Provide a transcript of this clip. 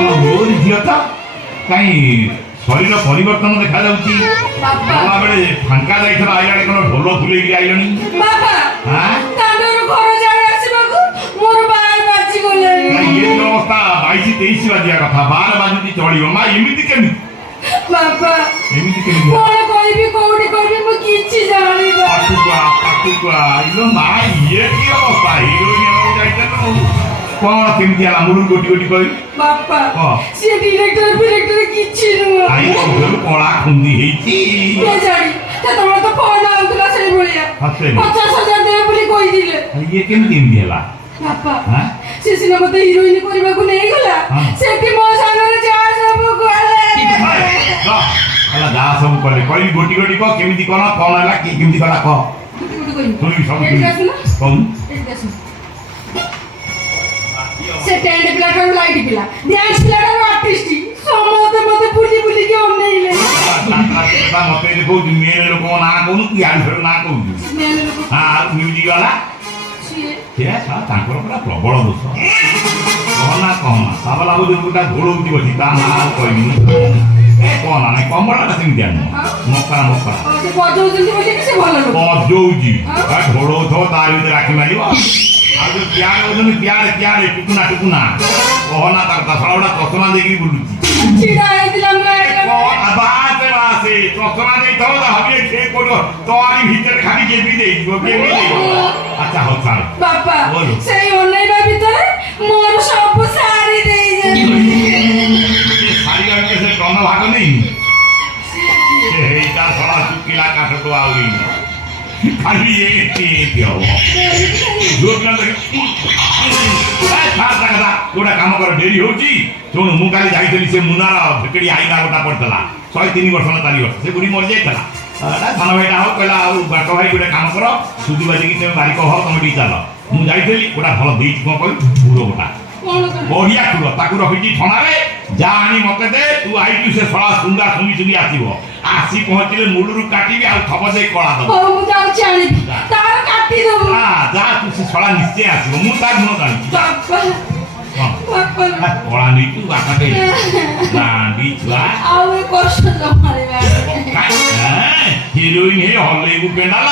ମୋର ଝିଅ ତ କାହିଁ ଶରୀର ପରିବର୍ତ୍ତନ ଦେଖାଯାଉଛି। ଗଲାବେଳେ ଫାଙ୍କା ଯାଇଥିଲା ଆଇଲାଣି କଣ ଢୋଲ ଫୁଲେଇକି ଆଇଲଣି? ଇଏ ଯୋଉ ଅବସ୍ଥା 22-23 ବାଜିବା କଥା 12 ବାଜୁଛି ଚଳିବ ମା। ଏମିତି କେମିତି ଏମିତି କେମିତି ଆଇଲ ମା? ଇଏ କି ଅବସ୍ଥା? ହିରୋଇନ ହେବାକୁ ଯାଇଥିଲୁ କଣ କେମିତି ହେଲା? ମୁଣ୍ଡୁ ଗୋଟି ଗୋଟି କହିବି କଳା ଖୁନ୍ଦି ହେଇଛି। ଇଏ କେମିତି ଏମିତି ହେଲା? ସେ ସିନା ମତେ ହିରୋଇନ କରିବାକୁ ନେଇଗଲା, ସେଠି ମୋ ସାଙ୍ଗରେ ଯାହା ସବୁ ଯାହା ସବୁ କଲେ କହିବି ଗୋଟି ଗୋଟି କହ କେମିତି କଣ କଣ ହେଲା କି କେମିତି କଲା କହ ଶୁଣିବି ସବୁ କହୁନୁ। ସେ ଟେଣ୍ଟ ପିଲାଠାରୁ ଲାଇଟ୍ ପିଲା, ଡ୍ୟାନ୍ସ ପିଲାଠାରୁ ଆର୍ଟିଷ୍ଟ, ସମସ୍ତେ ମତେ ବୁଲି ବୁଲିକି ଅନେଇଲେ। ମତେ କହୁଛୁ ମେନ୍ ଲୋକଙ୍କ ନାଁ କହୁନୁ କି ଆଡୁ ନାଁ କହୁଛୁ? ମ୍ୟୁଜିକ ବାଲା ତାଙ୍କର ପୁରା ପ୍ରବଳ ଦୋଷ। କହନା କହନା ତାବଲା ଗୋଟା ଘୋଳଉଛି ବସି ତା ନାଁ କହିବି କହନା ନାଇଁ କମଳାଟା ସେମିତିଆ ନୁହଁ। ମକରା ମକରା ବଜଉଛି ଘୋଳଉଥିବ ତାରି ଭିତରେ ରାଖି ମାରିବ। ଆଉ ଯୋଉ ପ୍ୟାଡ୍ ହଉଛନ୍ତି ପ୍ୟାଡ୍ ଟୁକୁନା ଟୁକୁନା କହନା ତାର ଦଶହରା ଗୁଡା ଚଷମା ଦେଇକି ବୁଲୁଛି। ବାସେ ଚଷମା ଦେଇଥିବ ଭାବିଲେ ସେ କୋଉଠି ତୋରି ଭିତରେ ଖାଲି କେବି ଦେଇଯିବ କେବି ଦେଇଯିବ। ଆଚ୍ଛା ହଉ ଛାଡ଼ ବାପା, ସେଇ ଅନେଇବା ଭିତରେ ମୋର ସବୁ ଶାଢ଼ୀ ଦେଇଯାଉଛି। ଶାଢ଼ୀ ଆଣିଲେ ସେ ଟନ ଭାଗ ନେଇନି ସେ ହେଇଟା ସଳା ଶୁଖିଲା କାଠଠୁ ଆହୁରି ଖାଲି ଏମିତି ହବ। ଗୋଟା କାମ କର ଡେରି ହଉଛି। ଶୁଣୁ ମୁଁ କାଲି ଯାଇଥିଲି ସେ ମୁନାର ଭେକେଡି ଆଇନା ଗୋଟା ପଡିଥିଲା 103 ବର୍ଷ ନା 4 ବର୍ଷ ସେ ବୁଢୀ ମରିଯାଇଥିଲା। ସାନ ଭାଇଟା ହଉ କହିଲା ଆଉ ବାଟ ଭାଇ ଗୋଟେ କାମ କର ସୁଧି ବାଜିକି ତମେ ବାରିକ ହବ ତମେ ଟିକେ ଚାଲ। ମୁଁ ଯାଇଥିଲି ଗୋଟା ଭଲ ଦେଇଛି କଣ କହିବି ପୁର ଗୋଟା ବଢିଆ କ୍ଷୀର ତାକୁ ରଖିଛି ଠଣାରେ ଯା ଆଣି ମତେ ଦେ ତୁ ଆଇଛୁ ସେ ଶଳା ସୁନ୍ଦା ଶୁଙ୍ଗି ଶୁଙ୍ଗି ଆସିବ। ଆସି ପହଞ୍ଚିଲେ ମୁଳୁରୁ କାଟିବି ଆଉ ଥବ ଯାଇ କଳା ଦବ। ଯା ତୁ ସେ ଶଳା ନିଶ୍ଚୟ ଆସିବ। ମୁଁ ତା ଗୁଣ ଜାଣିଛି। କଳା ନେଇଛୁ ବାପାଟେ ନାଣ୍ଡି ଛୁଆ ହିରୋଇନ ହେଇ ହଲେଇବୁ ପେଣ୍ଡାଲ